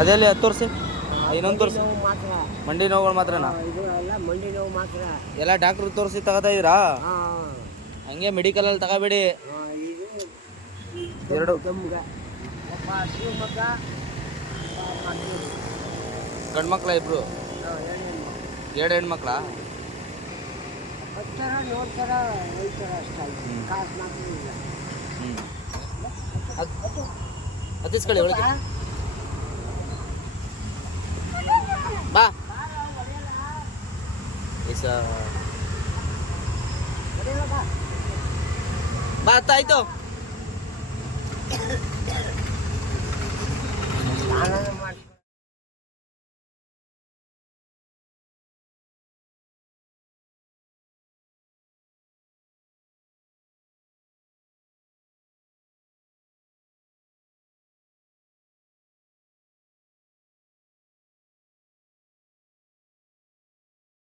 ಅದೆಲ್ಲಿ ಅದು ತೋರಿಸಿ ಇನ್ನೊಂದು ತೋರಿಸಿ. ನೋವು ಮಾತ್ರ. ಮಂಡಿ ನೋವುಗಳು ಮಾತ್ರನಾ? ಇದು ಎಲ್ಲ ಮಂಡಿ ನೋವು ಮಾತ್ರ. ಎಲ್ಲ ಡಾಕ್ಟ್ರ್ ತೋರಿಸಿ ತಗೋತಾ ಇದ್ದೀರಾ? ಹಾಂ, ಹಂಗೆ ಮೆಡಿಕಲಲ್ಲಿ ತಗೋಬೇಡಿ. ಇದು ಎರಡು ತಮ್ಗ ಒಬ್ಬ ಶಿವಮೊಗ್ಗ, ಗಂಡು ಮಕ್ಳ ಇಬ್ರು? ಎರಡು ಹೆಣ್ಮಕ್ಳ? ಬರ್ತಾರ ನೋಡ್ತಾರ ಹೋಯ್ತಾರ ಅಷ್ಟೇ. ಕಾಸು ಮಾತ್ರ ಇಲ್ಲ. ಹತ್ತಿಸ್ಕೊಳ್ಳಿ ಒಳಗೆ ಬಾ. ಬಾ ಆಯ್ತು. ಸ್ನಾನ